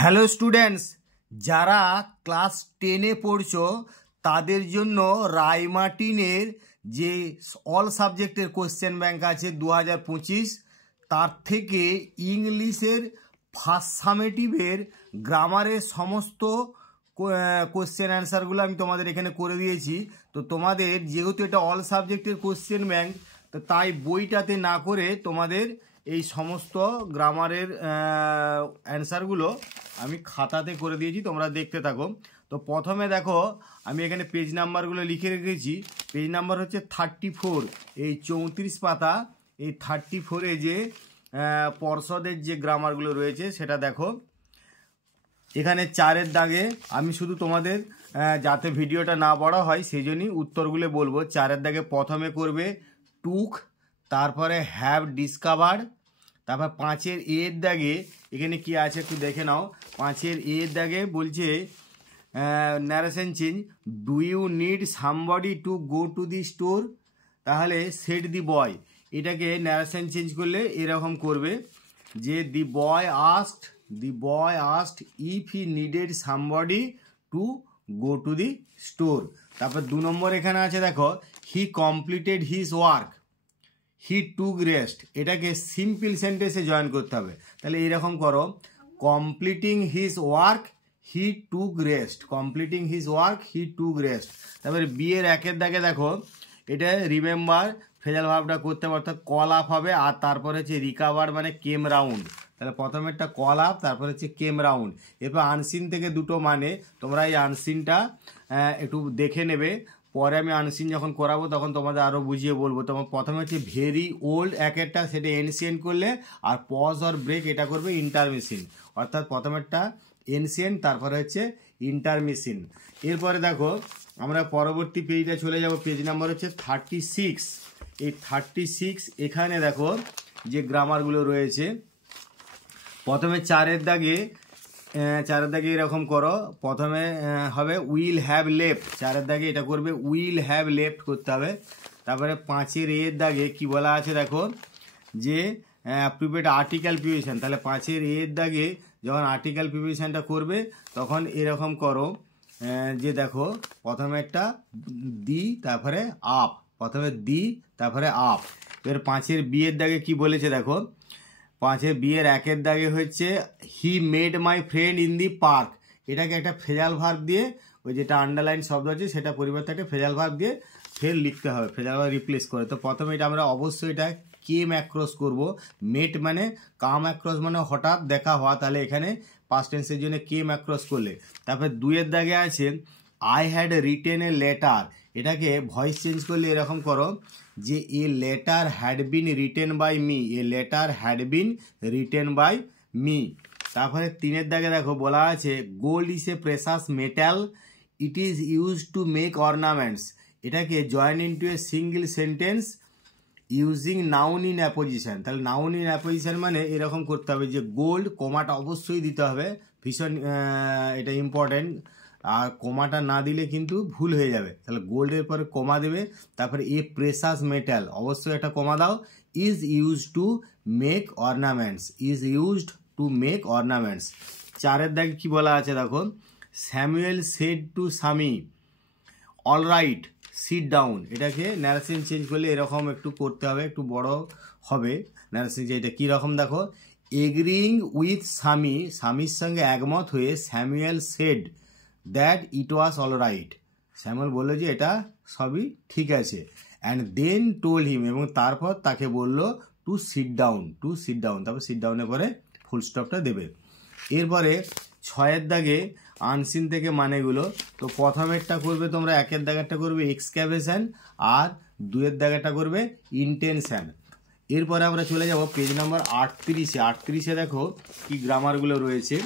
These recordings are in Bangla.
হ্যালো স্টুডেন্টস, যারা ক্লাস 10-এ পড়ছো তাদের জন্য রায়মার্টিনের যে অল সাবজেক্টের কোশ্চেন ব্যাংক আছে 2025, তার থেকে ইংলিশের ফার্স্ট সামেটিভের গ্রামারের সমস্ত কোশ্চেন অ্যান্সারগুলো আমি তোমাদের এখানে করে দিয়েছি। তো তোমাদের যেহেতু এটা অল সাবজেক্টের কোশ্চেন ব্যাংক, তো তাই বইটাতে না করে তোমাদের এই সমস্ত গ্রামারের অ্যান্সারগুলো আমি খাতাতে করে দিয়েছি, তোমরা দেখতে থাকো। তো প্রথমে দেখো, আমি এখানে পেজ নাম্বারগুলো লিখে রেখেছি। পেজ নাম্বার হচ্ছে 34, এই 34 পাতা। এই 34-এ যে পর্ষদের যে গ্রামারগুলো রয়েছে সেটা দেখো। এখানে 4-এর দাগে আমি শুধু তোমাদের যাতে ভিডিওটা না বড় হয় সেই জন্যই উত্তরগুলো বলবো। 4-এর দাগে প্রথমে করবে টুক, তারপরে হ্যাভ ডিসকভার্ড। তারপর 5-এর এর দাগে এখানে কি আছে একটু দেখে নাও। 5-এর এর দাগে বলছে narration change, do you need somebody to go to the store. তাহলে সেট দি বয়, এটাকে ন্যারেশন চেঞ্জ করলে এরকম করবে যে the boy asked if he needed somebody to go to the store. তারপর 2 নম্বর এখানে আছে দেখো, he completed his work, he took rest. এটাকে সিম্পল সেন্টেন্সে জয়েন করতে হবে। তাহলে এইরকম করো, completing his work he took rest, completing his work he took rest. তারপরে বিয়ের 1-এর দাগে দেখো, এটা রিমেম্বার ফেজাল ভাবটা করতে হবে, অর্থাৎ কল আপ হবে, আর তারপরে হচ্ছে রিকাভার মানে কেম রাউন্ড। তাহলে প্রথমে একটা কল আপ, তারপরে হচ্ছে কেম রাউন্ড। এরপর আনসিন থেকে দুটো মানে, তোমরা এই আনসিনটা একটু দেখে নেবে, পরে আমি আনসিন যখন করাবো তখন তোমাদের আরও বুঝিয়ে বলবো। তোমার প্রথমে হচ্ছে ভেরি ওল্ড একটা, সেটা এনসিয়েন্ট করলে, আর পজ অর ব্রেক এটা করবে ইন্টারমিশন, অর্থাৎ প্রথমেরটা এনসিয়েন্ট, তারপরে হচ্ছে ইন্টারমিশন। এরপরে দেখো আমরা পরবর্তী পেজটা চলে যাব। পেজ নাম্বার হচ্ছে 36। এই 36 এখানে দেখো যে গ্রামারগুলো রয়েছে। প্রথমে 4-এর দাগে এরকম করো, প্রথমে হবে উইল হ্যাভ লেফট। 4-এর দাগে এটা করবে উইল হ্যাভ লেফট করতে হবে। তারপরে 5-এর এর দাগে কি বলা আছে দেখো, যে প্রিপেড আর্টিকেল প্রিপোজিশন। তাহলে 5-এর এর দাগে যখন আর্টিকেল প্রিপোজিশনটা করবে তখন এরকম করো, যে দেখো প্রথমে একটা দি, তারপরে আপ, প্রথমে দি তারপরে আপ। এবার 5-এর বিয়ের দাগে কি বলেছে দেখো, 5-এর বিয়ের 1-এর দাগে হচ্ছে he made my friend in the park. এটাকে একটা ফেজাল ভার্ব দিয়ে, ওই যেটা আন্ডারলাইন শব্দ আছে সেটা পরিবর্তে একটা ফেজাল ভার্ব দিয়ে ফের লিখতে হবে, ফেজাল ভার্ব রিপ্লেস করে। তো প্রথমে এটা আমরা অবশ্যই এটা কেম অ্যাক্রস করব। মেট মানে কাম অ্যাক্রস মানে হঠাৎ দেখা হওয়া, তাহলে এখানে পাস্ট টেন্সের জন্য কেম অ্যাক্রস করলে। তারপর 2-এর দাগে আছে I had written a letter. এটাকে ভয়েস চেঞ্জ করলে এরকম করো, যে a letter had been written by me, a letter had been written by me. তারপরে 3-এর দাগে দেখো বলা আছে gold is a precious metal, it is use to make ornaments. এটাকে join into a single sentence using noun in apposition. তাহলে নাউন ইন অ্যাপোজিশন মানে এরকম করতে হবে যে গোল্ড, কোমাটা অবশ্যই দিতে হবে, ভীষণ এটা ইম্পর্টেন্ট, আর কোমাটা না দিলে কিন্তু ভুল হয়ে যাবে। তাহলে গোল্ডের পরে কোমা দেবে, তারপরে এ প্রেসাস মেটাল অবশ্যই একটা কোমা দাও, is use to make ornaments, is used to make ornaments. 4-এর দাগে কি বলা আছে দেখো, Samuel said to Sammy all right sit down. এটাকে ন্যারেশন চেঞ্জ করলে এরকম একটু করতে হবে, একটু বড় হবে ন্যারেশন। এটা কীরকম দেখো, এগ্রিং উইথ সামি, স্বামীর সঙ্গে একমত হয়ে Samuel said that it was all right. Samuel বললো যে এটা সবই ঠিক আছে। অ্যান্ড দেন টোল হিম, এবং তারপর তাকে বললো টু সিট ডাউন, তারপর সিট ডাউনের পরে ফুল স্টপটা দেবে। এরপরে 6-এর দাগে আনসিন থেকে মানেগুলো, তো প্রথমেরটা করবে তোমরা 1-এর দাগেরটা করবে এক্সক্যাভেশন, আর 2-এর দাগেরটা করবে ইন্টেনশন। এরপরে আমরা চলে যাব পেজ নাম্বার 38-এ। 38-এ দেখো কি গ্রামারগুলো রয়েছে।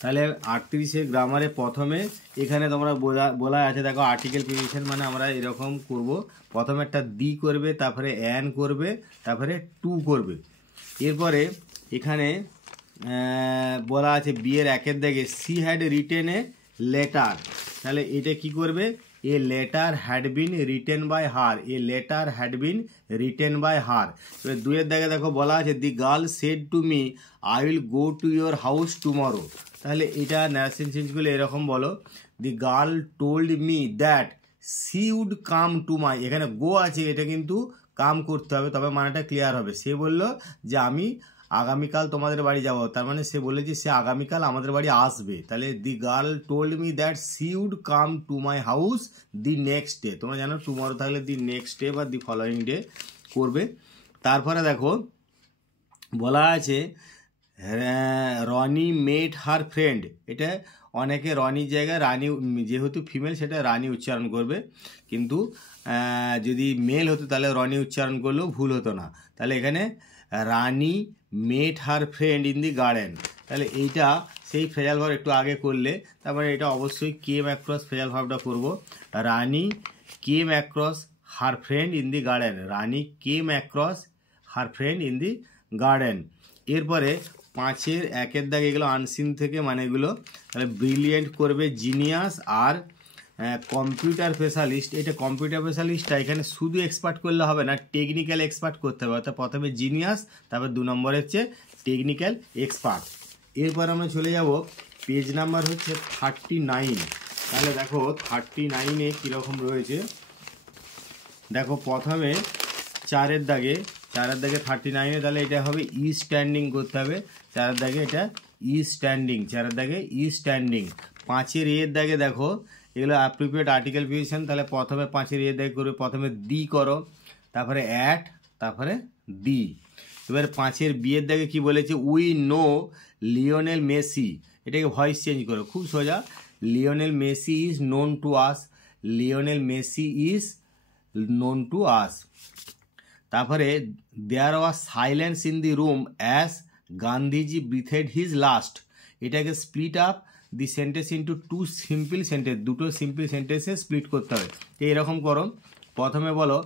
তাহলে 38-এ গ্রামারে প্রথমে এখানে তোমরা বলা আছে দেখো আর্টিকেল প্রিপোজিশন মানে আমরা এরকম করব, প্রথমে একটা দি করবে, তারপরে অ্যান করবে, তারপরে টু করবে। এরপরে এখানে বলা আছে বিয়ের 1-এর দাগে she had written a letter. তাহলে এটা কি করবে, a letter had been written by her, a letter had been written by her. এবার দুয়ের দাগে দেখো বলা আছে the girl said to me I will go to your house tomorrow. তাহলে এটা ন্যারেশন চেঞ্জ করলে এরকম বলো, the girl told me that she would come to my, এখানে গো আছে, এটা কিন্তু কাম করতে হবে, তবে মানেটা ক্লিয়ার হবে। সে বলল যে আমি আগামীকাল তোমাদের বাড়ি যাব, তার মানে সে বলে যে সে আগামীকাল আমাদের বাড়ি আসবে। তাহলে the girl told me that she would come to my house the next day. তোমরা জানো টুমরো থাকলে দি নেক্সট ডে বা দি ফলোয়িং ডে করবে। তারপরে দেখো বলা আছে রনি মেট হার ফ্রেন্ড, এটা অনেকে রনির জায়গায় রানী, যেহেতু ফিমেল সেটা রানী উচ্চারণ করবে, কিন্তু যদি মেল হতো তাহলে রনি উচ্চারণ করলেও ভুল হতো না। তাহলে এখানে Rani met her friend in the garden, তাহলে এইটা সেই ফ্রেজাল ভার্ব একটু আগে করলে, তারপরে এটা অবশ্যই কেম অ্যাক্রস ফ্রেজাল ভার্বটা করবো। Rani came across her friend in the garden, Rani came across her friend in the garden. এরপরে 5-এর 1-এর দাগ এগুলো আনসিন থেকে মানে এগুলো, তাহলে ব্রিলিয়েন্ট করবে জিনিয়াস আর কম্পিউটার স্পেশালিস্ট। এটা কম্পিউটার স্পেশালিস্টটা এখানে শুধু এক্সপার্ট করলে হবে না, টেকনিক্যাল এক্সপার্ট করতে হবে, অর্থাৎ প্রথমে জিনিয়াস, তারপর 2 নম্বরে হচ্ছে টেকনিক্যাল এক্সপার্ট। এরপর আমরা চলে যাব পেজ নাম্বার হচ্ছে 39। তাহলে দেখো 39-এ কীরকম রয়েছে, দেখো প্রথমে 4-এর দাগে 39-এ, তাহলে এটা হবে ই স্ট্যান্ডিং করতে হবে, 4-এর দাগে এটা ই স্ট্যান্ডিং, 4-এর দাগে ই স্ট্যান্ডিং। 5-এর এর দাগে দেখো এগুলো অ্যাপ্রোপ্রিয়েট আর্টিকেল প্রিপোজিশন, তাহলে প্রথমে 5-এর এর দাগে করবে, প্রথমে দি করো, তারপরে অ্যাট, তারপরে দি। এবার 5-এর বিয়ের দাগে কি বলেছে, উই নো লিওনেল মেসি, এটাকে ভয়েস চেঞ্জ করো, খুব সোজা, Lionel Messi is known to us, Lionel Messi is known to us. তারপরে there was silence in the room as Gandhiji breathed his last, এটাকে split up the sentence into 2 simple sentence, দুটো সিম্পল সেন্টেন্সে স্প্লিট করতে হবে। এইরকম করো, প্রথমে বলো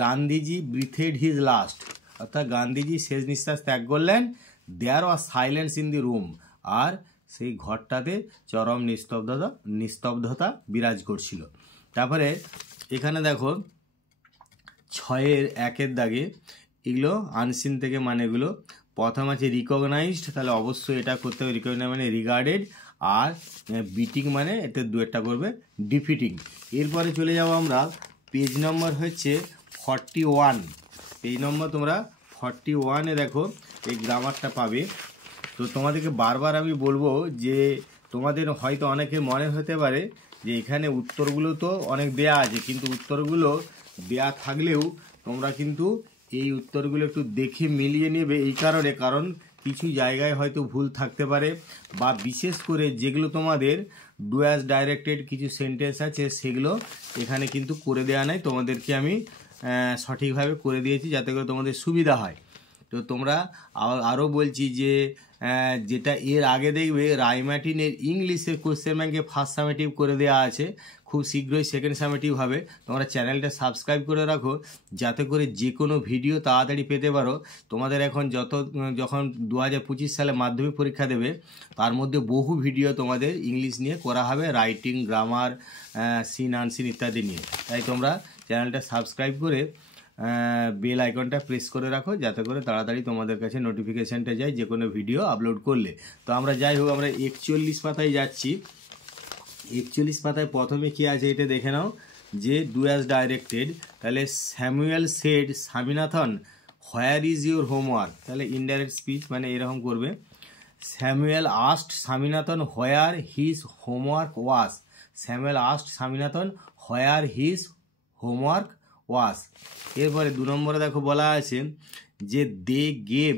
গান্ধীজি ব্রিথেড হিজ লাস্ট, অর্থাৎ গান্ধীজি শেষ নিঃশ্বাস ত্যাগ করলেন, দেয়ার was silence in the room, আর সেই ঘরটাতে চরম নিস্তব্ধতা বিরাজ করছিল। তারপরে এখানে দেখো 6-এর 1-এর দাগে এগুলো আনসিন থেকে মানে এগুলো, প্রথম আছে রিকগনাইজড, তাহলে অবশ্যই এটা করতে হবে, রিকগনাইজ মানে রিগার্ডেড, আর বিটিং মানে এতে 2-একটা করবে ডিফিটিং। এরপরে চলে যাব আমরা পেজ নম্বর হচ্ছে 41, পেজ নম্বর তোমরা 41-এ দেখো এই গ্রামারটা পাবে। তো তোমাদেরকে বারবার আমি বলবো যে তোমাদের হয়তো অনেকের মনে হতে পারে যে এখানে উত্তরগুলো তো অনেক দেয়া আছে, কিন্তু উত্তরগুলো দেয়া থাকলেও তোমরা কিন্তু এই উত্তরগুলো একটু দেখে মিলিয়ে নেবে, এই কারণ কিছু জায়গায় হয়তো ভুল থাকতে পারে, বা বিশেষ করে যেগুলো তোমাদের ডু অ্যাজ ডাইরেক্টেড কিছু সেন্টেন্স আছে সেগুলো এখানে কিন্তু করে দেওয়া নাই, তোমাদেরকে আমি সঠিকভাবে করে দিয়েছি যাতে করে তোমাদের সুবিধা হয়। তো তোমরা আরও বলছি যে যেটা এর আগে দেখবে রাইমার্টিনের ইংলিশের কোশ্চেন ব্যাংকে ফার্স্ট সামেটিভ করে দেওয়া আছে, খুব শীঘ্রই সেকেন্ড সামেটিভ হবে। তোমরা চ্যানেলটা সাবস্ক্রাইব করে রাখো যাতে করে যে কোনো ভিডিও তাড়াতাড়ি পেতে পারো। তোমাদের এখন যখন 2025 সালে মাধ্যমিক পরীক্ষা দেবে, তার মধ্যে বহু ভিডিও তোমাদের ইংলিশ নিয়ে করা হবে, রাইটিং, গ্রামার, সিন আনসিন ইত্যাদি নিয়ে। তাই তোমরা চ্যানেলটা সাবস্ক্রাইব করে বেল আইকনটা প্রেস করে রাখো যাতে করে তাড়াতাড়ি তোমাদের কাছে নোটিফিকেশানটা যায় যে কোনো ভিডিও আপলোড করলে। তো আমরা যাই হোক আমরা 41 পাতায় যাচ্ছি। 41 পাতায় প্রথমে কী আছে এটা দেখে নাও, যে ডু অ্যাজ ডাইরেক্টেড, তাহলে Samuel said Swaminathan where is your homework, তাহলে ইনডাইরেক্ট স্পিচ মানে এরকম করবে, Samuel asked Swaminathan where his homework was, Samuel asked Swaminathan where his homework was. এরপরে 2 নম্বরে দেখো বলা আছে যে they gave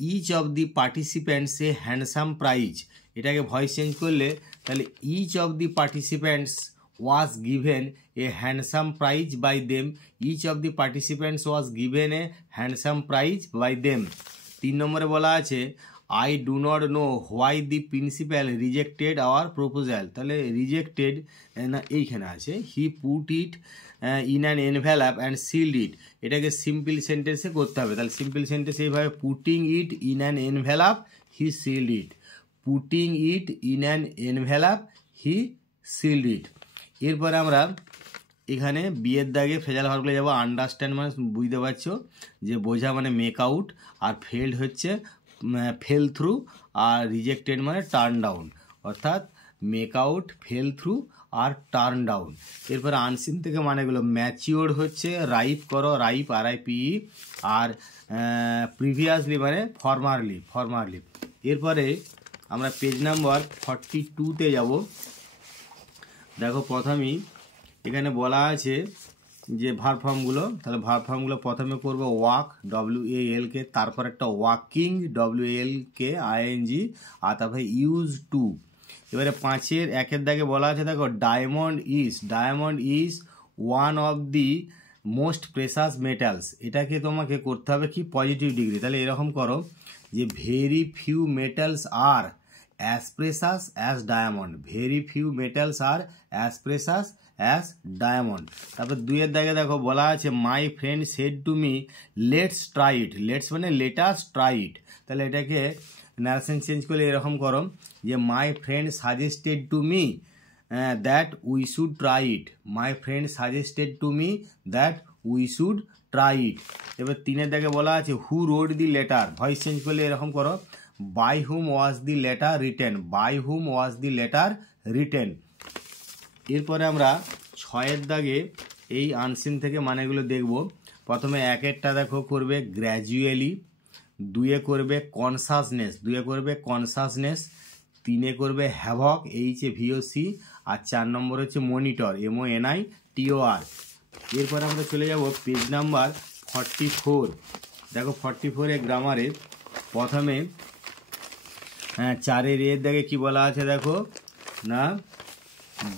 each of the participants a handsome prize, এটাকে ভয়েস চেঞ্জ করলে তাহলে each of the participants was given a handsome prize by them, each of the participants was given a handsome prize by them. 3 নম্বরে বলা আছে I do not know why the principal rejected our proposal, তাহলে রিজেক্টেড না এইখানে আছে, he put it in an envelope and sealed it, এটাকে সিম্পল সেন্টেন্সে করতে হবে। তাহলে সিম্পল সেন্টেন্স এইভাবে, putting it in an envelope he sealed it, putting it in an envelope he sealed it. এরপরে আমরা এখানে বিয়ের দাগে ফেজাল ভার্বগুলো যাবো। আন্ডারস্ট্যান্ড মানে বুঝতে পারছো যে বোঝা মানে মেক আউট, আর ফেল্ড হচ্ছে ফেল থ্রু, আর রিজেক্টেড মানে টার্ন ডাউন, অর্থাৎ মেক আউট, ফেল থ্রু আর টার্ন ডাউন। এরপরে আনসিন থেকে মানেগুলো ম্যাচিওর হচ্ছে রাইপ করো, রাইপ RIPE, আর প্রিভিয়াসলি মানে ফরমারলি। এরপরে আমরা পেজ নাম্বার 42-তে যাব। দেখো প্রথমেই এখানে বলা আছে যে ভার্ব ফর্মগুলো, তাহলে ভার্ব ফর্মগুলো প্রথমে করব ওয়াক WALK, তারপর একটা ওয়াকিং WALK ING, আর তারপরে ইউজ টু। এবারে 5-এর 1-এর দাগে বলা আছে, দেখো diamond is one of the most precious metals. এটাকে তোমাকে করতে হবে কি পজিটিভ ডিগ্রি। তাহলে এরকম করো যে very few metals are as precious as diamond, very few metals are as precious as diamond. তারপর 2-এর দাগে দেখো বলা আছে my friend said to me let's try it, let's মানে লেটাস ট্রাই ইট। তাহলে এটাকে নারেশন চেঞ্জ করলে এরকম করো যে my friend suggested to me that we should try it, my friend suggested to me that we should try it. এবার 3-এর দাগে বলা আছে who wrote the letter, voice change করলে এরকম করো by whom was the letter written, by whom was the letter written. এরপরে আমরা 6-এর দাগে এই আনসিন থেকে মানেগুলো দেখব। প্রথমে 1-এরটা দেখো করবে গ্র্যাজুয়ালি, 2-এ করবে কনসাসনেস, 3-এ করবে হ্যাভক HAVOC, আর 4 নম্বর হচ্ছে মনিটর MONITOR। এরপর আমরা চলে যাব পেজ নাম্বার 44। দেখো 44-এ গ্রামারে প্রথমে 4-এর এর দাগে কি বলা আছে দেখো না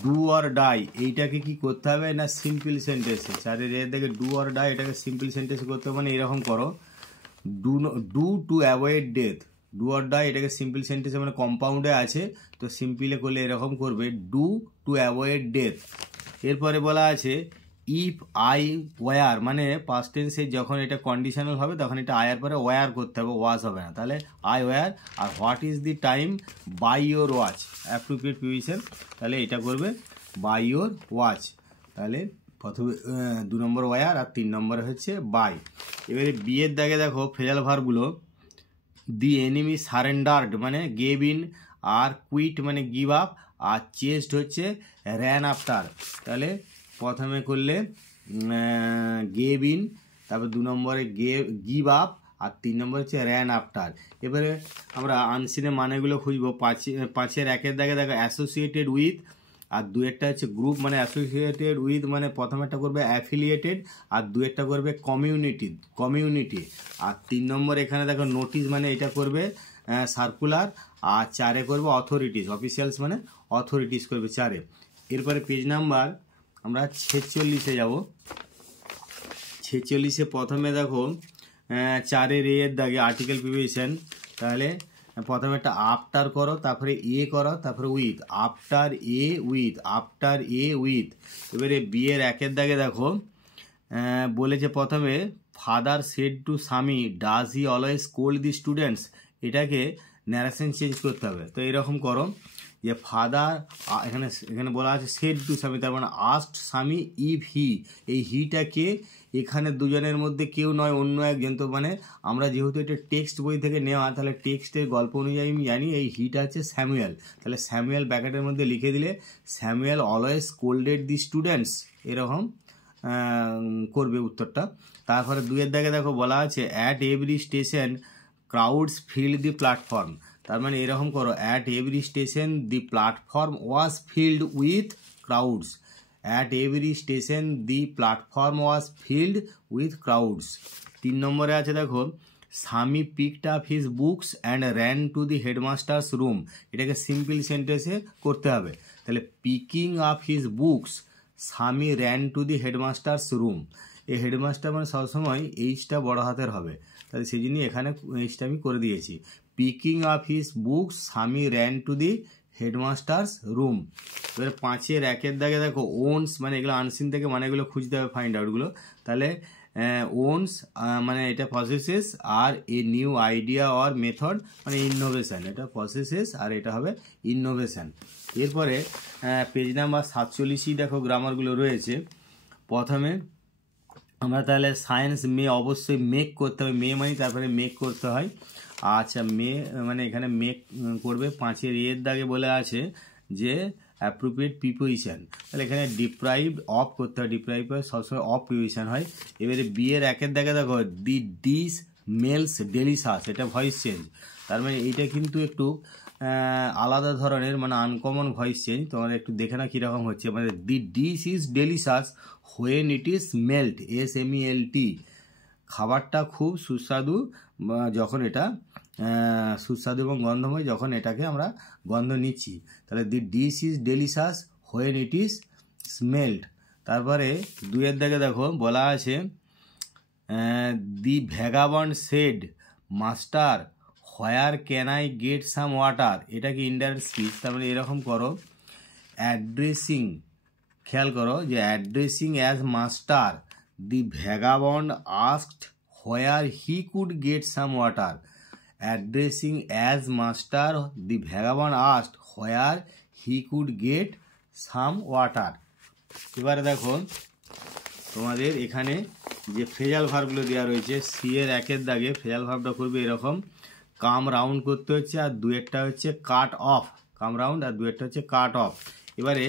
ডু অর ডাই, এইটাকে কি করতে হবে না সিম্পল সেন্টেন্সে। 4-এর এর দাগে ডু অর ডাই, এটাকে সিম্পল সেন্টেন্সে করতে হবে। মানে এরকম করো do to avoid death, do or die এটাকে সিম্পল সেন্টেন্সে মানে কম্পাউন্ডে আছে, তো সিম্পলে করলে এরকম করবে ডু টু অ্যাভয়েড ডেথ। এরপরে বলা আছে ইফ আই ওয়ার, মানে পাস্ট টেন্সে যখন এটা কন্ডিশনাল হবে তখন এটা আয়ার পরে ওয়ার করতে হবে, ওয়াশ হবে না। তাহলে আই ওয়ার। আর what is the time by your watch, appropriate preposition, তাহলে এটা করবে বাই ইয়োর ওয়াচ। তাহলে প্রথমে 2 নম্বর ওয়ার আর 3 নম্বরে হচ্ছে বাই। এবারে বিয়ের দাগে দেখো ফেজাল ভার্বগুলো দি এনিমি সারেন্ডার্ড মানে গেভ ইন, আর কুইট মানে গিভ আপ, আর চেস্ট হচ্ছে র্যান আফটার। তাহলে প্রথমে করলে গেভ ইন, তারপর 2 নম্বরে গিভ আপ, আর 3 নম্বর হচ্ছে র্যান আফটার। এবারে আমরা আনসিনের মানেগুলো খুঁজবো। 5-এর 1-এর দাগে দেখো অ্যাসোসিয়েটেড উইথ, আর 2-এরটা হচ্ছে গ্রুপ মানে অ্যাসোসিয়েটেড উইথ মানে প্রথমেরটা করবে অ্যাফিলিয়েটেড, আর 2-এরটা করবে কমিউনিটি। আর 3 নম্বর এখানে দেখো নোটিশ মানে এটা করবে সার্কুলার, আর 4-এ করবে অথরিটিস, অফিসিয়ালস মানে অথরিটিস করবে 4-এ। এরপরে পেজ নাম্বার আমরা 46-এ যাব। 46-এ প্রথমে দেখো 4-এর এর দাগে আর্টিকেল প্রিপোজিশন, তাহলে প্রথমে একটা আফটার করো, তারপরে এ করো, তারপরে উইথ, আফটার এ উইথ। এবারে বিয়ের 1-এর দাগে দেখো বলেছে প্রথমে ফাদার সেড টু স্বামী does he always scold the students, এটাকে ন্যারেশন চেঞ্জ করতে হবে। তো এরকম করো যে ফাদার, এখানে বলা আছে সেড টু স্বামী, তার মানে আস্ট স্বামী ইফ হি, এই হিটাকে এখানে দুজনের মধ্যে কেউ নয় অন্য একজন। তো মানে আমরা যেহেতু এটা টেক্সট বই থেকে নেওয়া, তাহলে টেক্সটের গল্প অনুযায়ী আমি জানি এই হিটা হচ্ছে স্যামুয়েল, তাহলে স্যামুয়েল ব্র্যাকেটের মধ্যে লিখে দিলে Samuel always scolded the students, এরকম করবে উত্তরটা। তারপরে 2-এর দাগে দেখো বলা আছে at every station crowds filled the platform, তার মানে এরকম করো at every station the platform was filled with crowds, at every station the platform was filled with crowds. 3 নম্বরে আছে দেখো Swami picked up his books and ran to the headmaster's room, এটাকে সিম্পল সেন্টেন্সে করতে হবে। তাহলে পিকিং আপ হিজ বুকস, স্বামী ran to the headmaster's room, এই হেডমাস্টার মানে সবসময় এইচটা বড় হাতের হবে, তাহলে সেই জন্যই এখানে এইচটা আমি করে দিয়েছি। পিকিং আপ হিজ বুকস স্বামী ran to the headmaster's room. এবার 5-এর 1-এর দাগে দেখো ওনস মানে এগুলো আনসিন থেকে মানেগুলো খুঁজতে হবে, ফাইন্ড আউটগুলো। তাহলে ওনস মানে এটা পসেসেস আর a new idea or method মানে ইনোভেশন, এটা পসেসেস আর এটা হবে ইনোভেশন। এরপরে পেজ নাম্বার 47 দেখো গ্রামারগুলো রয়েছে। প্রথমে আমরা তাহলে সায়েন্স মে অবশ্যই মেক করতে হবে, মে মানে তারপরে মেক করতে হয়। আচ্ছা মে মানে এখানে মেক করবে 5-এর এর দাগে বলে আছে যে অ্যাপ্রোপ্রিয়েট প্রিপোজিশন, তাহলে এখানে ডিপ্রাইভড অফ করতে হয়, ডিপ্রাইভ সবসময় অফ প্রিপোজিশন হয়। এবারে বি এর 1-এর দাগে দেখো দি ডিশ মেলস ডেলিশাস, এটা ভয়েস চেঞ্জ, তার মানে এইটা কিন্তু একটু আলাদা ধরনের মানে আনকমন ভয়েস চেঞ্জ। তোমরা একটু দেখে না কীরকম হচ্ছে, মানে the dish is delicious when it is smelt, SMELT, খাবারটা খুব সুস্বাদু যখন এটা সুস্বাদু এবং গন্ধময় যখন এটাকে আমরা গন্ধ নিচ্ছি। তাহলে the dish is delicious when it is smelled. তারপরে 2-এর দাগে দেখো বলা আছে the vagabond said master where can I get some water, এটা কি ইনডাইরেক্ট স্পিচ, তার মানে এরকম করো অ্যাড্রেসিং, খেয়াল করো যে addressing as master the vagabond asked where he could get some water, addressing as master the vagabond asked where he could get some water. এবারে দেখো তোমাদের এখানে যে ফ্রেজাল ভার্বগুলো দেওয়া রয়েছে, সি এর 1-এর দাগে ফ্রেজাল ভার্বটা করবে এরকম কাম রাউন্ড করতে হচ্ছে, আর 2-এরটা হচ্ছে কাট অফ, কাম রাউন্ড, আর 2-এরটা হচ্ছে কাট অফ। এবারে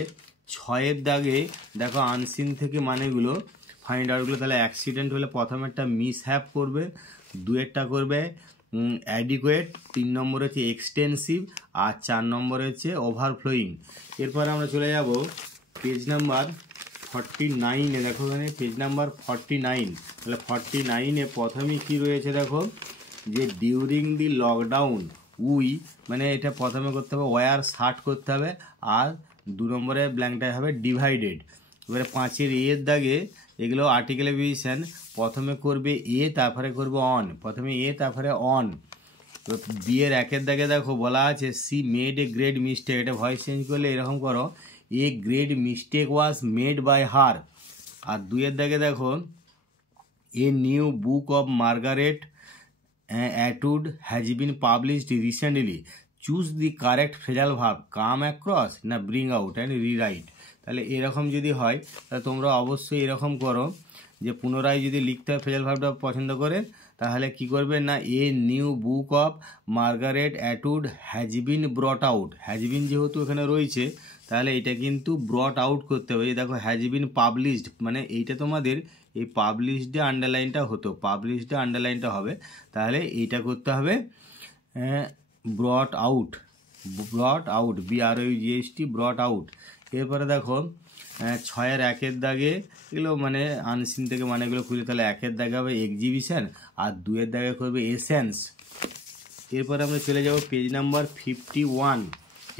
6-এর দাগে দেখো আনসিন থেকে মানেগুলো ফাইন্ড আউটগুলো, তাহলে অ্যাক্সিডেন্ট হলে প্রথমেরটা মিস হ্যাপ করবে, 2-এরটা করবে অ্যাডিকুয়েট, 3 নম্বর হচ্ছে এক্সটেন্সিভ, আর 4 নম্বর হচ্ছে ওভারফ্লোয়িং। এরপরে আমরা চলে যাব পেজ নাম্বার 49-এ, দেখো এখানে পেজ নাম্বার 49, তাহলে 49-এ প্রথমেই কী রয়েছে দেখো যে ডিউরিং দি লকডাউন উই, মানে এটা প্রথমে করতে হবে ওয়ার শার্ট করতে হবে, আর 2 নম্বরে ব্ল্যাঙ্কটাই হবে ডিভাইডেড। এবারে 5-এর এর দাগে এগুলো আর্টিকেল প্রিপোজিশন, প্রথমে করবে এ তারপরে করবে অন, প্রথমে এ তারপরে অন। বি এর 1-এর দাগে দেখো বলা আছে she made a great mistake, এটা ভয়েস চেঞ্জ করলে এরকম করো a great mistake was made by her. আর 2-এর দাগে দেখো a new book of Margaret Atwood has been published recently, choose the correct phrasal verb come across না ব্রিং আউট অ্যান্ড রিরাইট। তাহলে এরকম যদি হয় তাহলে তোমরা অবশ্যই এরকম করো যে পুনরায় যদি লিখতে হয় ফ্রেজাল ভার্বটা পছন্দ করে, তাহলে কি করবে না a new book of Margaret Atwood has been brought out, has been যেহেতু এখানে রয়েছে তাহলে এটা কিন্তু ব্রট আউট করতে হবে। এই দেখো হ্যাজ বিন পাবলিশড, মানে এইটা তোমাদের এই পাবলিশডে আন্ডারলাইনটা হতো, পাবলিশডে আন্ডারলাইনটা হবে, তাহলে এইটা করতে হবে ব্রট আউট, ব্রট আউট, BROUGHT ব্রট আউট। এরপরে দেখো 6-এর 1-এর দাগে এগুলো মানে আনসিন থেকে মানেগুলো খুলে, তাহলে 1-এর দাগে হবে এক্সিবিশন, আর 2-এর দাগে করবে এসেন্স। এরপরে আমরা চলে যাব পেজ নাম্বার 51,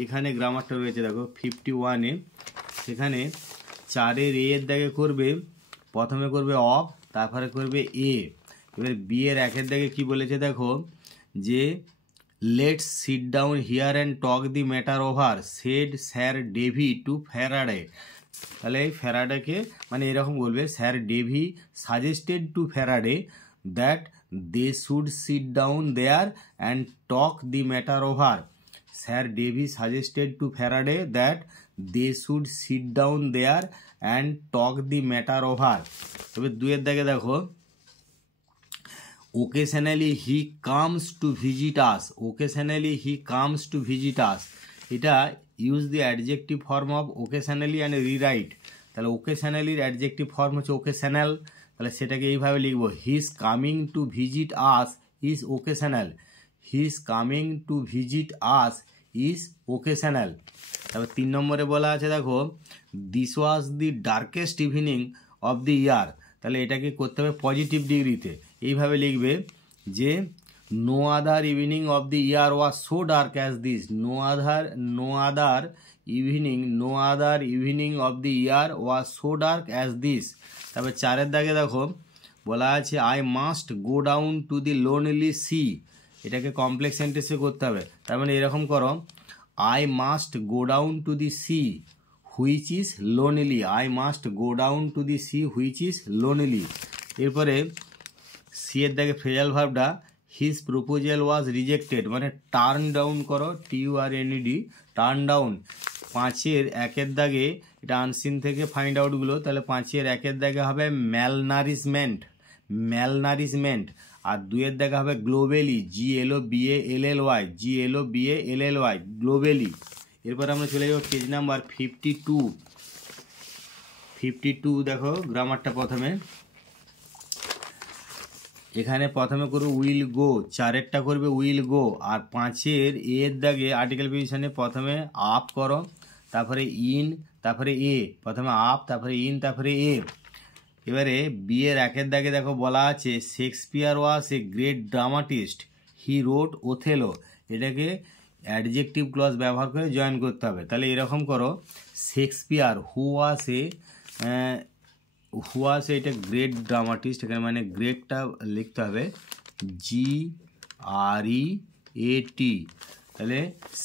এখানে গ্রামারটা রয়েছে দেখো 51-এ, সেখানে 4-এর এর দাগে করবে প্রথমে করবে অফ তারপরে করবে এ। এবার বি এর 1-এর দাগে কি বলেছে দেখো যে let's sit down here and talk the matter over said sir Davy to Faraday, তাহলে এই ফ্যারাডেকে মানে এরকম বলবে sir Davy suggested to Faraday that they should sit down there and talk the matter over, sir Davy suggested to Faraday that they should sit down there and talk the matter over. তবে 2-এর দাগে দেখো occasionally he comes to visit us, occasionally he comes to visit us, এটা use the adjective form of occasionally and rewrite, তাহলে occasionally এর অ্যাডজেক্টিভ ফর্ম হচ্ছে occasional, তাহলে সেটাকে এইভাবে লিখবো he is coming to visit us is occasional, he is coming to visit us is occasional। তারপর 3 নম্বরে বলা আছে দেখো this was the darkest evening of the year, তাহলে এটাকে করতে হবে পজিটিভ ডিগ্রিতে, এইভাবে লিখবে যে no other evening of the year was so dark as this, no other evening of the year was so dark as this. তারপর 4-এর দাগে দেখো বলা আছে I must go down to the lonely sea, এটাকে কমপ্লেক্স সেন্টেন্সে করতে হবে, তার মানে এরকম করো I must go down to the sea which is lonely, I must go down to the sea which is lonely. এরপরে সি এর দাগে ফ্রেজাল ভার্বটা হিজ প্রপোজাল ওয়াজ রিজেক্টেড, মানে টার্ন ডাউন করো, TURNED, টার্ন ডাউন। 5-এর 1-এর দাগে এটা আনসিন থেকে ফাইন্ড আউটগুলো, তাহলে 5-এর 1-এর দাগে হবে ম্যালনারিশমেন্ট, আর 2-এর দাগে হবে গ্লোবালি, GLOBALLY, গ্লোবালি। এরপর আমরা চলে যাব পেজ নাম্বার 52। দেখো গ্রামারটা প্রথমে, এখানে প্রথমে করবে উইল গো, 4-এরটা করবে উইল গো, আর 5-এর এর দাগে আর্টিকেল প্রিপোজিশনে প্রথমে আপ করো, তারপরে ইন, তারপরে এ, প্রথমে আপ, তারপরে ইন, তারপরে এ। এবারে বিয়ের 1-এর দাগে দেখো বলা আছে Shakespeare was a great dramatist, he wrote Othello, এটাকে অ্যাডজেক্টিভ ক্লজ ব্যবহার করে জয়েন করতে হবে। তাহলে এরকম করো, শেক্সপিয়ার হু ওয়াজ এটা গ্রেট ড্রামাটিস্ট, এখানে মানে গ্রেটটা লিখতে হবে GREAT, তাহলে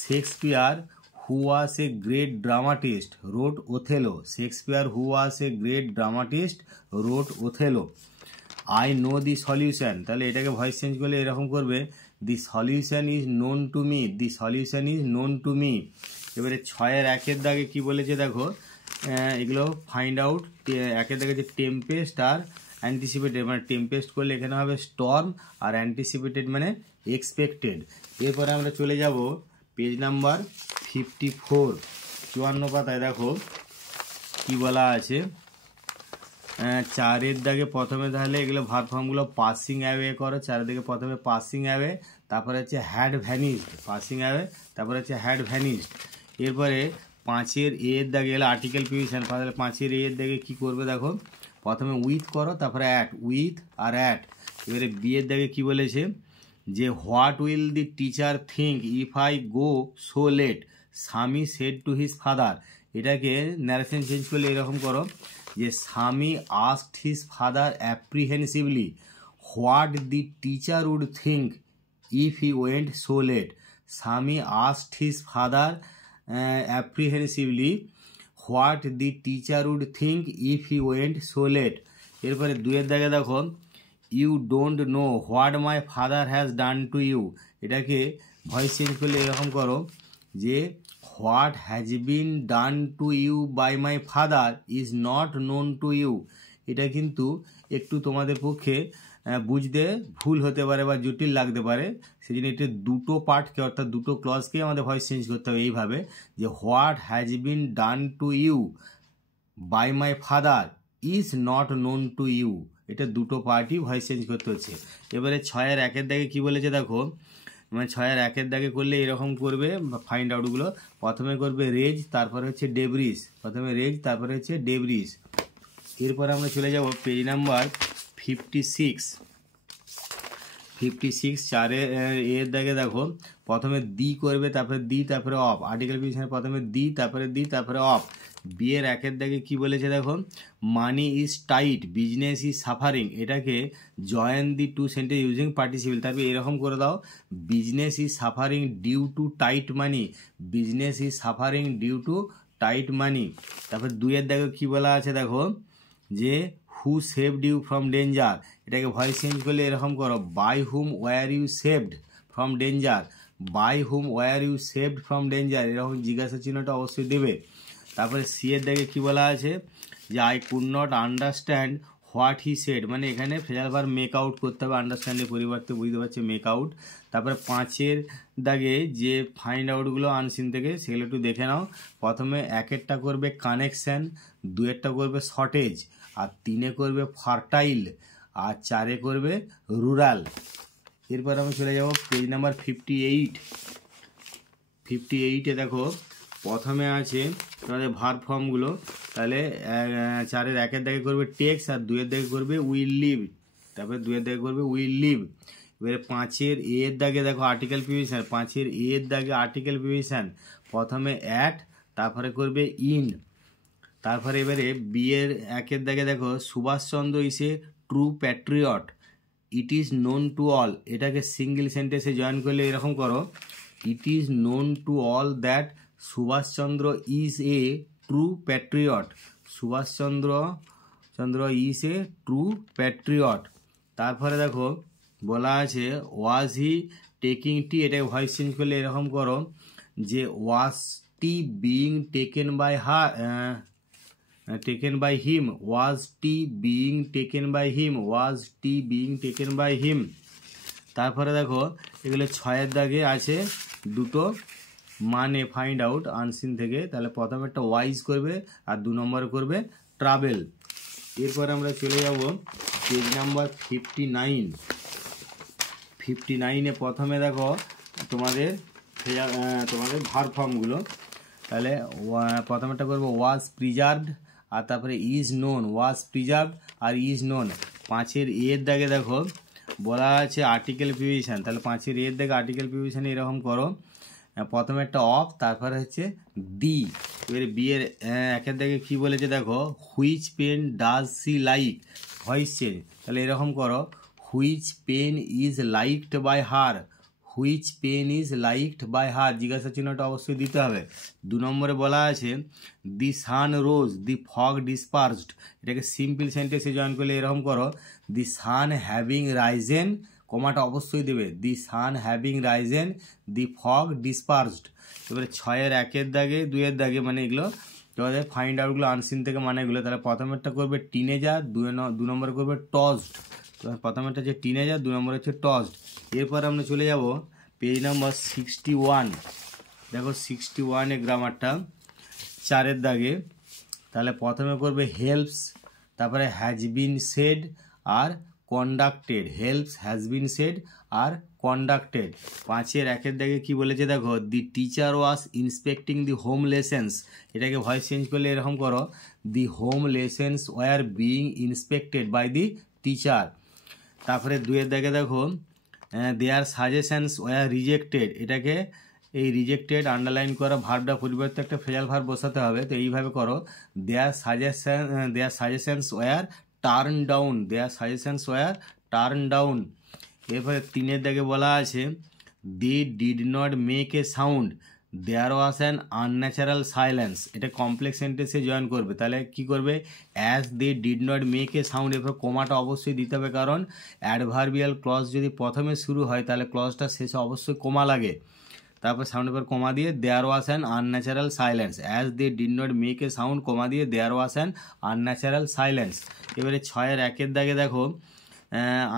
Shakespeare who was a great dramatist wrote Othello, Shakespeare who was a great dramatist wrote Othello. I know the solution, তাহলে এটাকে ভয়েস চেঞ্জ করলে এরকম করবে, the solution is known to me, the solution is known to me. এবারে 6-এর 1-এর দাগে কি বলেছে দেখো, এগুলো ফাইন্ড আউট। 1-এর দাগে যে টেম্পেস্ট আর অ্যান্টিসিপেটেড, মানে টেম্পেস্ট করলে এখানে হবে স্টর্ম, আর অ্যান্টিসিপেটেড মানে এক্সপেক্টেড। এরপরে আমরা চলে যাব পেজ নাম্বার 54, 54 পাতায় দেখো কি বলা আছে। 4-এর দাগে প্রথমে তাহলে এগুলো ভার্ব ফর্মগুলো পাসিং অ্যাওয়ে করো, 4-এর দিকে প্রথমে পাসিং অ্যাওয়ে, তারপরে হচ্ছে হ্যাড ভ্যানিশড, পাসিং অ্যাওয়ে, তারপরে হচ্ছে হ্যাড ভ্যানিশড। এরপরে 5-এর এর দাগে এলো আর্টিকেল প্রিপোজিশন, তাহলে 5-এর এর দাগে কী করবে দেখো, প্রথমে উইথ করো, তারপরে অ্যাট, উইথ আর অ্যাট। এবারে বিয়ের দাগে কী বলেছে যে what will the teacher think if I go so late, Swami said to his father, এটাকে ন্যারেশন চেঞ্জ করলে এরকম করো যে Swami asked his father apprehensively what the teacher would think if he went so late, Swami asked his father apprehensively what the teacher would think if he went so late. এরপরে 2-এর দাগে দেখো you don't know what my father has done to you, এটাকে ভয়েস চেঞ্জ করলে এরকম করো যে what has been done to you by my father is not known to you. এটা কিন্তু একটু তোমাদের পক্ষে বুঝতে ভুল হতে পারে বা জটিল লাগতে পারে, সেই জন্য এটা দুটো পার্টকে অর্থাৎ দুটো ক্লজকে আমাদের ভয়েস চেঞ্জ করতে হবে এইভাবে যে what has been done to you by my father is not known to you, এটা দুটো পার্টই ভয়েস চেঞ্জ করতে হচ্ছে। এবারে 6-এর 1-এর দাগে কী বলেছে দেখো, মানে 6-এর 1-এর দাগে করলে এরকম করবে ফাইন্ড আউটগুলো, প্রথমে করবে রেজ, তারপরে হচ্ছে ডেব্রিস, প্রথমে রেজ, তারপরে হচ্ছে ডেব্রিস। এরপর আমরা চলে যাব পেজ নাম্বার 56। 4-এর এর দাগে দেখো প্রথমে দি করবে, তারপরে দি, তারপরে অফ, আর্টিকেল প্রিপোজিশনে প্রথমে দি, তারপরে দি, তারপরে অফ। বিয়ের 1-এর দাগে কি বলেছে দেখো, money is tight, business is suffering, এটাকে join the two sentence using participle, তারপরে এরকম করে দাও business is suffering due to tight money, business is suffering due to tight money. তারপর 2-এর দাগে কি বলা আছে দেখো যে who saved you from danger, এটাকে ভয়েস চেঞ্জ করলে এরকম করো by whom were you saved from danger, by whom were you saved from danger, এরকম জিজ্ঞাসা চিহ্নটা অবশ্যই দেবে। তারপরে সি-এর দাগে কী বলা আছে যে I could not understand what he said, মানে এখানে ফ্রেজাল ভার্ব মেক আউট করতে হবে, আন্ডারস্ট্যান্ডের পরিবর্তে বুঝতে পারছে মেক আউট। তারপরে 5-এর দাগে যে ফাইন্ড আউটগুলো আনসিন থেকে সেগুলো একটু দেখে নাও। প্রথমে 1-এরটা করবে কানেকশান, 2-এরটা করবে শর্টেজ, আর 3-এ করবে ফার্টাইল, আর 4-এ করবে রুরাল। এরপর আমি চলে যাব পেজ নাম্বার 58। 58-এ দেখো প্রথমে আছে তোমাদের ভার্ব ফর্মগুলো, তাহলে 4-এর 1-এর দাগে করবে টেক্স, আর 2-এর দাগে করবে উইল লিভ, তারপরে 2-এর দাগে করবে উইল লিভ। এবারে 5-এর এর দাগে দেখো আর্টিকেল প্রিপোজিশন, 5-এর এর দাগে আর্টিকেল প্রিপোজিশন প্রথমে অ্যাট, তারপরে করবে ইন। তারপরে এবারে বিয়ের 1-এর দাগে দেখো Subhashchandra is a true patriot, it is known to all, এটাকে সিঙ্গেল সেন্টেন্সে জয়েন করলে এরকম করো it is known to all that Subhashchandra is a true patriot, Chandra is a true patriot. তারপরে দেখো বলা আছে ওয়াজ হি টেকিং টি, এটাকে ভয়েস চেঞ্জ করলে এরকম করো যে was tea being taken by him, was tea being taken by him, was tea being taken by him. তারপরে দেখো এগুলো 6-এর দাগে আছে দুটো মানে ফাইন্ড আউট আনসিন থেকে, তাহলে প্রথমে একটা ওয়াইজ করবে আর 2 নম্বরে করবে ট্রাভেল। এরপর আমরা চলে যাব পেজ নাম্বার 59। প্রথমে দেখো তোমাদের ভার্ব ফর্মগুলো, তাহলে প্রথমেরটা করবো ওয়াজ প্রিজার্ভড, আর তারপরে ইজ নোন, ওয়াজ প্রিজার্ভড আর ইজ নোন। 5-এর এর দাগে দেখো বলা আছে আর্টিকেল প্রিপোজিশন, তাহলে 5-এর এর দাগে আর্টিকেল প্রিপোজিশন এরকম করো, প্রথমে একটা অফ, তারপরে হচ্ছে দি। এবারে বিয়ের 1-এর দাগে কী বলেছে দেখো, which pen does she like, voice change, তাহলে এরকম করো which pen is liked by her, which pen is liked by her, জিজ্ঞাসা চিহ্নটা অবশ্যই দিতে হবে। 2 নম্বরে বলা আছে the sun rose, the fog dispersed, এটাকে সিম্পল সেন্টেন্সে জয়েন করলে এরকম করো দি সান হ্যাভিং রাইজেন, কমাটা অবশ্যই দেবে, দি সান হ্যাভিং রাইজেন, দি ফগ ডিসপার্সড। এবারে 6-এর 1-এর দাগে 2-এর দাগে মানে এগুলো তোমাদের ফাইন্ড আউটগুলো আনসিন থেকে মানে এগুলো, তাহলে প্রথমেরটা করবে টিনেজার, 2 নম্বরে করবে টসড, প্রথমেরটা হচ্ছে টিনেজার, 2 নম্বর হচ্ছে টসড। এরপর আমরা চলে যাব পেজ নাম্বার 61। দেখো 61-এ গ্রামারটা 4-এর দাগে, তাহলে প্রথমে করবে হেল্পস, তারপরে হ্যাজ বিন সেড আর conducted, helps has been said আর কন্ডাক্টেড। 5-এর 1-এর দাগে কি বলেছে দেখো, the teacher was inspecting the home lessons, এটাকে ভয়েস চেঞ্জ করলে এরকম করো the home lessons were being inspected by the teacher. তারপরে 2-এর দাগে দেখো দেয়ার সাজেশনস ওয়ার রিজেক্টেড, এটাকে এই রিজেক্টেড আন্ডারলাইন করা ভার্বটা পরিবর্তে একটা ফ্রেজাল ভার্ব বসাতে হবে, তো এইভাবে করো their suggestions were turn down, their suggestions were turn down. এরপরে 3-এর দাগে বলা আছে they did not make a sound, there was an unnatural silence, এটা কমপ্লেক্স সেন্টেন্সে জয়েন করবে, তাহলে কি করবে as they did not make a sound, এরপর কোমাটা অবশ্যই দিতে হবে, কারণ অ্যাডভার্বিয়াল ক্লজ যদি প্রথমে শুরু হয় তাহলে ক্লজটা শেষে অবশ্যই কোমা লাগে, তারপর সাউন্ডের পর কোমা দিয়ে there was an unnatural silence, as they did not make a sound comma দিয়ে there was an unnatural silence. এবারে 6-এর 1-এর দাগে দেখো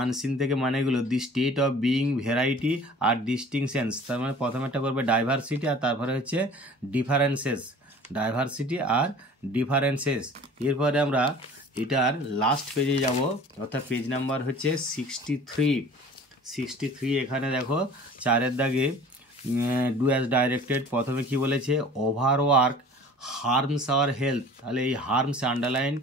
আনসিন থেকে মানেগুলো the state of being variety আর ডিস্টিংশনস, তার মানে প্রথমেরটা করবে ডাইভার্সিটি আর তারপরে হচ্ছে ডিফারেন্সেস, ডাইভার্সিটি আর ডিফারেন্সেস। এরপরে আমরা এটার লাস্ট পেজে যাব, অর্থাৎ পেজ নাম্বার হচ্ছে 63। এখানে দেখো 4-এর দাগে ডু অ্যাজ ডাইরেক্টেড, প্রথমে কি বলেছে ওভারওয়ার্ক হার্মস আওয়ার হেলথ, তাহলে এই হার্মস আন্ডারলাইন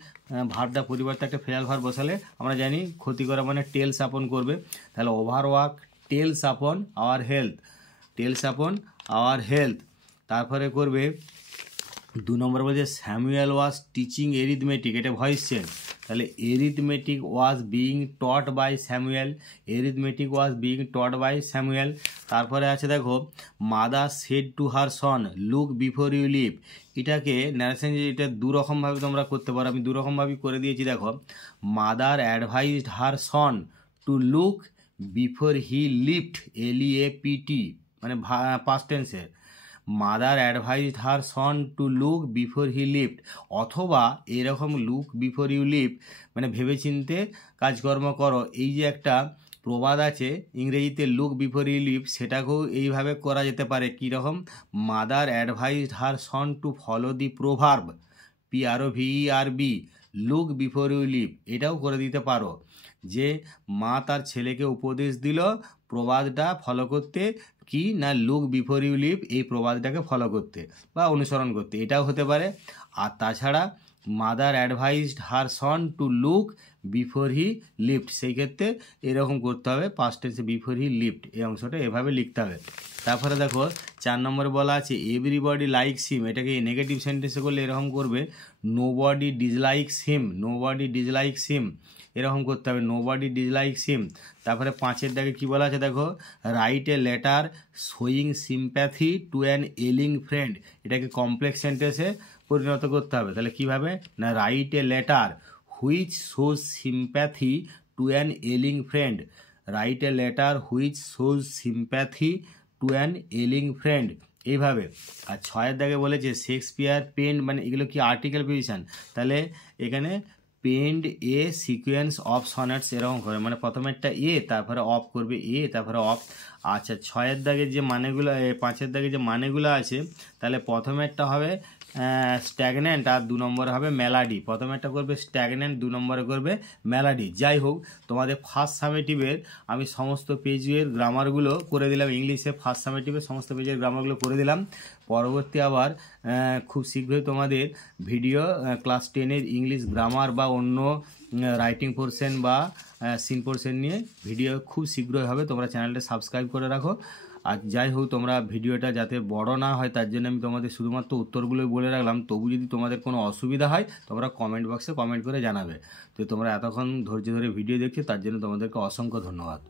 ভার্বটা পরিবর্তে একটা ফেরাল ভার্ব বসালে আমরা জানি ক্ষতি করা মানে টেলস আপন করবে, তাহলে overwork tells upon our health, tells upon our health. তারপরে করবে 2 নম্বর বলছে স্যামুয়েল ওয়াজ টিচিং এরিথমেটিক, এটা ভয়েস চেঞ্জ, তাহলে arithmetic was being taught by Samuel, arithmetic was being taught by Samuel. তারপরে আছে দেখো mother said to her son look before you leap, এটাকে ন্যারেশন, এটা 2 রকমভাবে তোমরা করতে পারো, আমি 2 রকমভাবেই করে দিয়েছি। দেখো mother advised her son to look before he leapt, LEAPT মানে পাস্ট টেন্সে, mother advised her son to look before he leapt, অথবা এরকম লুক বিফোর ইউ লিভ মানে ভেবেচিন্তে কাজকর্ম করো, এই যে একটা প্রবাদ আছে ইংরেজিতে লুক বিফোর ইউ লিভ, সেটাকেও এইভাবে করা যেতে পারে, কীরকম mother advised her son to follow the proverb PROVERB look before you leap, এটাও করে দিতে পারো যে মা তার ছেলেকে উপদেশ দিল প্রবাদটা ফলো করতে, কি না লুক বিফোর ইউ লিভ এই প্রবাদটাকে ফলো করতে বা অনুসরণ করতে, এটাও হতে পারে। আর তাছাড়া mother advised her son to look before he lift, সেই ক্ষেত্রে এরকম করতে হবে পাস্ট টেন্সে বিফোর হি লিফট, এই অংশটা এভাবে লিখতে হবে। তারপরে দেখো 4 নম্বরে বলা আছে এভরিবডি লাইকস হিম, এটাকে নেগেটিভ সেন্টেন্সে করলে এরকম করবে নোবডি ডিসলাইকস হিম, নোবডি ডিসলাইকস হিম, এরকম করতে হবে নোবডি ডিসলাইকস হিম। তারপরে 5-এর দাগে কী বলা আছে দেখো write a letter showing sympathy to an ailing friend, এটাকে কমপ্লেক্স সেন্টেন্সে পরিণত করতে হবে, তাহলে কিভাবে না write a letter which shows sympathy to an ailing friend, write a letter which shows sympathy to an ailing friend, এইভাবে। আর 6 দাগে বলেছে শেক্সপিয়ার পেন্ড, মানে এগুলো কি আর্টিকেল পজিশন, তাহলে এখানে পেন্ড এ সিকোয়েন্স অফ সনেটস এরকম করে, মানে প্রথমেরটা এ, তারপরে অফ করবে এ, তারপরে অফ। আচ্ছা 6 দাগে যে মানেগুলো, 5 দাগে যে মানেগুলো আছে, তাহলে প্রথমেরটা হবে স্ট্যাগন্যান্ট আর 2 নম্বরে হবে মেলাডি। প্রথমেরটা করবে স্ট্যাগন্যান্ট, 2 নম্বরে করবে মেলাডি। যাই হোক, তোমাদের ফার্স্ট সামেটিভের আমি সমস্ত পেজের গ্রামারগুলো করে দিলাম, ইংলিশে ফার্স্ট সামেটিভের সমস্ত পেজের গ্রামারগুলো করে দিলাম। পরবর্তী আবার খুব শীঘ্রই তোমাদের ভিডিও ক্লাস 10-এর ইংলিশ গ্রামার বা অন্য রাইটিং পোর্শন বা সিন পোর্শন নিয়ে ভিডিও খুব শীঘ্রই হবে, তোমরা চ্যানেলটা সাবস্ক্রাইব করে রাখো। আর যাই হোক, তোমরা ভিডিওটা যাতে বড় না হয় তার জন্য আমি তোমাদের শুধুমাত্র উত্তরগুলোই বলে রাখলাম। তবু যদি তোমাদের কোনো অসুবিধা হয় তোমরা কমেন্ট বক্সে কমেন্ট করে জানাবে। তো তোমরা এতক্ষণ ধৈর্য ধরে ভিডিও দেখছো, তার জন্য তোমাদেরকে অসংখ্য ধন্যবাদ।